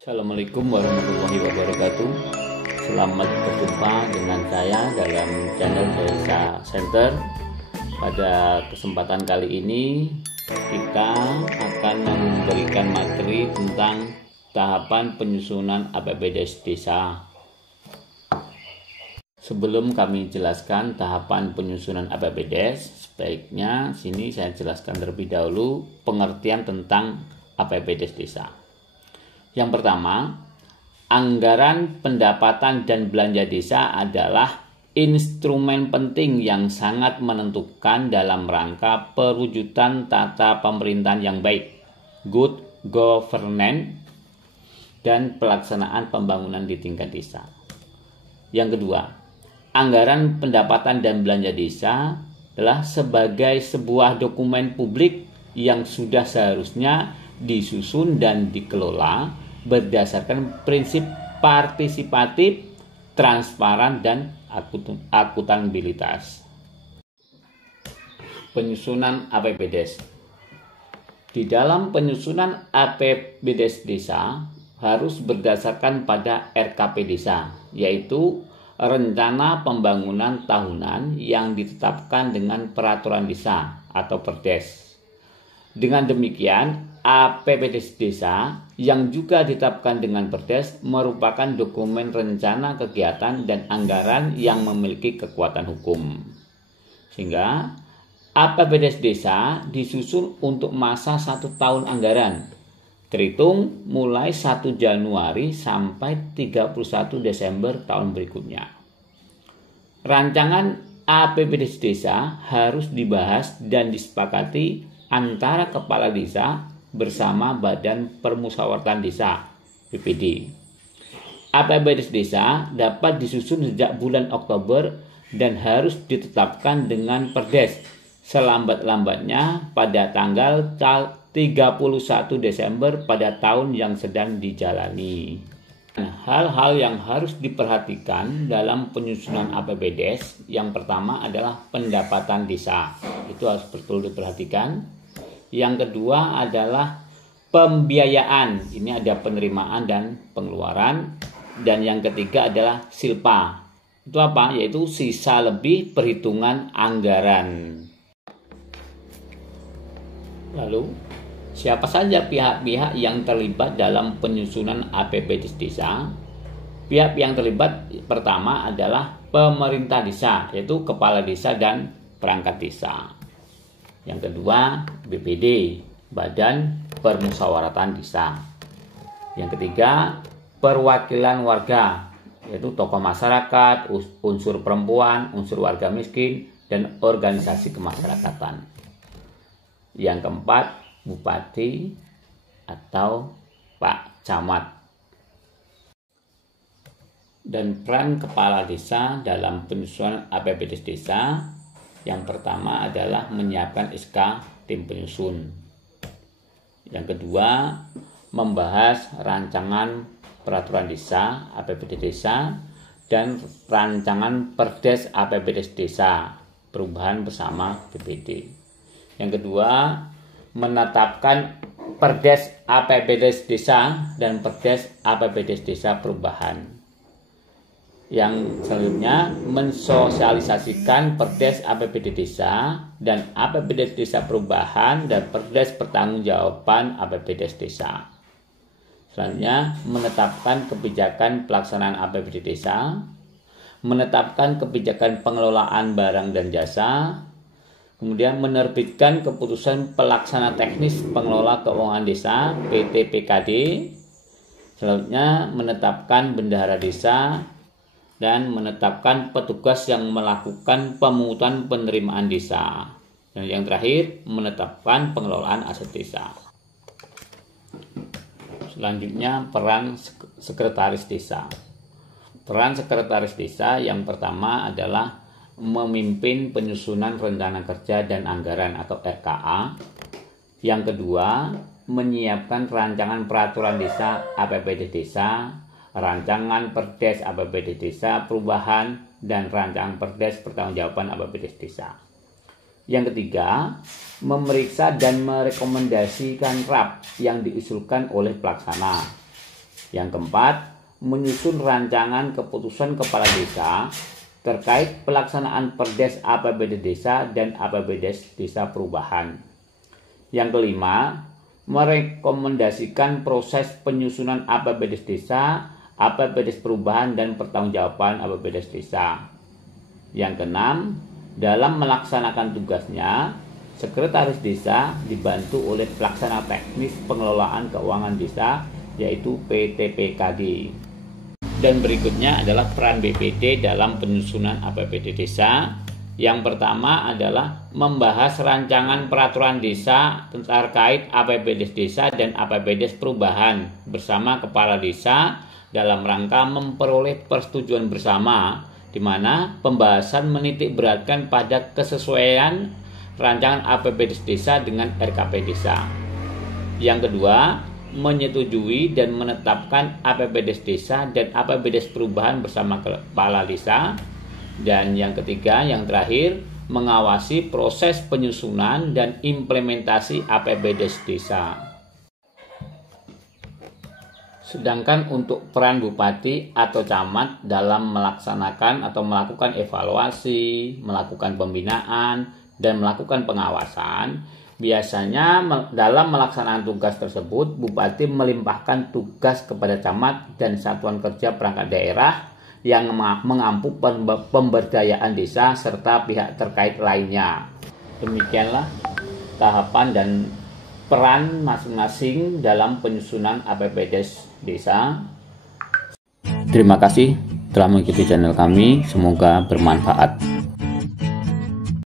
Assalamualaikum warahmatullahi wabarakatuh. Selamat berjumpa dengan saya dalam channel Desa Center. Pada kesempatan kali ini kita akan memberikan materi tentang tahapan penyusunan APBDes desa. Sebelum kami jelaskan tahapan penyusunan APBDes, sebaiknya sini saya jelaskan terlebih dahulu pengertian tentang APBDes desa. Yang pertama, anggaran pendapatan dan belanja desa adalah instrumen penting yang sangat menentukan dalam rangka perwujudan tata pemerintahan yang baik, good governance, dan pelaksanaan pembangunan di tingkat desa. Yang kedua, anggaran pendapatan dan belanja desa adalah sebagai sebuah dokumen publik yang sudah seharusnya disusun dan dikelola berdasarkan prinsip partisipatif, transparan, dan akuntabilitas. Penyusunan APBDes. Di dalam penyusunan APBDes desa harus berdasarkan pada RKP desa, yaitu rencana pembangunan tahunan yang ditetapkan dengan peraturan desa atau Perdes. Dengan demikian, APBDes desa yang juga ditetapkan dengan Perdes merupakan dokumen rencana kegiatan dan anggaran yang memiliki kekuatan hukum. Sehingga APBDes desa disusun untuk masa 1 tahun anggaran, terhitung mulai 1 Januari sampai 31 Desember tahun berikutnya. Rancangan APBDes desa harus dibahas dan disepakati antara kepala desa bersama Badan Permusyawaratan Desa (BPD). APBDes desa dapat disusun sejak bulan Oktober dan harus ditetapkan dengan Perdes selambat-lambatnya pada tanggal 31 Desember pada tahun yang sedang dijalani. Hal-hal yang harus diperhatikan dalam penyusunan APBDes, yang pertama adalah pendapatan desa. Itu harus betul diperhatikan. Yang kedua adalah pembiayaan. Ini ada penerimaan dan pengeluaran. Dan yang ketiga adalah silpa. Itu apa? Yaitu sisa lebih perhitungan anggaran. Lalu, siapa saja pihak-pihak yang terlibat dalam penyusunan APBDes desa? Pihak yang terlibat pertama adalah pemerintah desa, yaitu kepala desa dan perangkat desa. Yang kedua, BPD, Badan Permusyawaratan Desa. Yang ketiga, perwakilan warga, yaitu tokoh masyarakat, unsur perempuan, unsur warga miskin, dan organisasi kemasyarakatan. Yang keempat, Bupati atau Pak Camat. Dan peran kepala desa dalam penyusunan APBDes desa, yang pertama adalah menyiapkan SK tim penyusun. Yang kedua, membahas rancangan peraturan desa, APBDes desa, dan rancangan Perdes APBDes desa, perubahan bersama BPD. Yang kedua, menetapkan Perdes APBDes desa dan Perdes APBDes desa perubahan. Yang selanjutnya, mensosialisasikan Perdes APBD desa dan APBDes desa perubahan dan Perdes pertanggungjawaban APBDes desa. Selanjutnya, menetapkan kebijakan pelaksanaan APBD desa, menetapkan kebijakan pengelolaan barang dan jasa, kemudian menerbitkan keputusan pelaksana teknis pengelola keuangan desa (PTPKD). Selanjutnya, menetapkan bendahara desa dan menetapkan petugas yang melakukan pemungutan penerimaan desa. Dan yang terakhir, menetapkan pengelolaan aset desa. Selanjutnya, peran sekretaris desa. Peran sekretaris desa yang pertama adalah memimpin penyusunan rencana kerja dan anggaran atau RKA. Yang kedua, menyiapkan rancangan peraturan desa APBDes desa, rancangan Perdes APBDes desa perubahan, dan rancangan Perdes pertanggungjawaban APBDes desa. Yang ketiga, memeriksa dan merekomendasikan RAP yang diusulkan oleh pelaksana. Yang keempat, menyusun rancangan keputusan kepala desa terkait pelaksanaan Perdes APBD Desa dan APBD Desa Perubahan. Yang kelima, merekomendasikan proses penyusunan APBD Desa, APBD Perubahan, dan pertanggungjawaban APBD Desa. Yang keenam, dalam melaksanakan tugasnya, Sekretaris Desa dibantu oleh Pelaksana Teknis Pengelolaan Keuangan Desa, yaitu PTPKD. Dan berikutnya adalah peran BPD dalam penyusunan APBD Desa. Yang pertama adalah membahas rancangan peraturan desa terkait APBD Desa dan APBD Perubahan bersama Kepala Desa dalam rangka memperoleh persetujuan bersama, di mana pembahasan menitik beratkan pada kesesuaian rancangan APBD Desa dengan RKP Desa. Yang kedua, menyetujui dan menetapkan APBD Desa dan APBD Perubahan bersama Kepala Desa. Dan yang ketiga, yang terakhir, mengawasi proses penyusunan dan implementasi APBD Desa. Sedangkan untuk peran bupati atau camat dalam melaksanakan atau melakukan evaluasi, melakukan pembinaan, dan melakukan pengawasan, biasanya dalam melaksanakan tugas tersebut, bupati melimpahkan tugas kepada camat dan satuan kerja perangkat daerah yang mengampu pemberdayaan desa serta pihak terkait lainnya. Demikianlah tahapan dan peran masing-masing dalam penyusunan APBD Desa. Terima kasih telah mengikuti channel kami, semoga bermanfaat.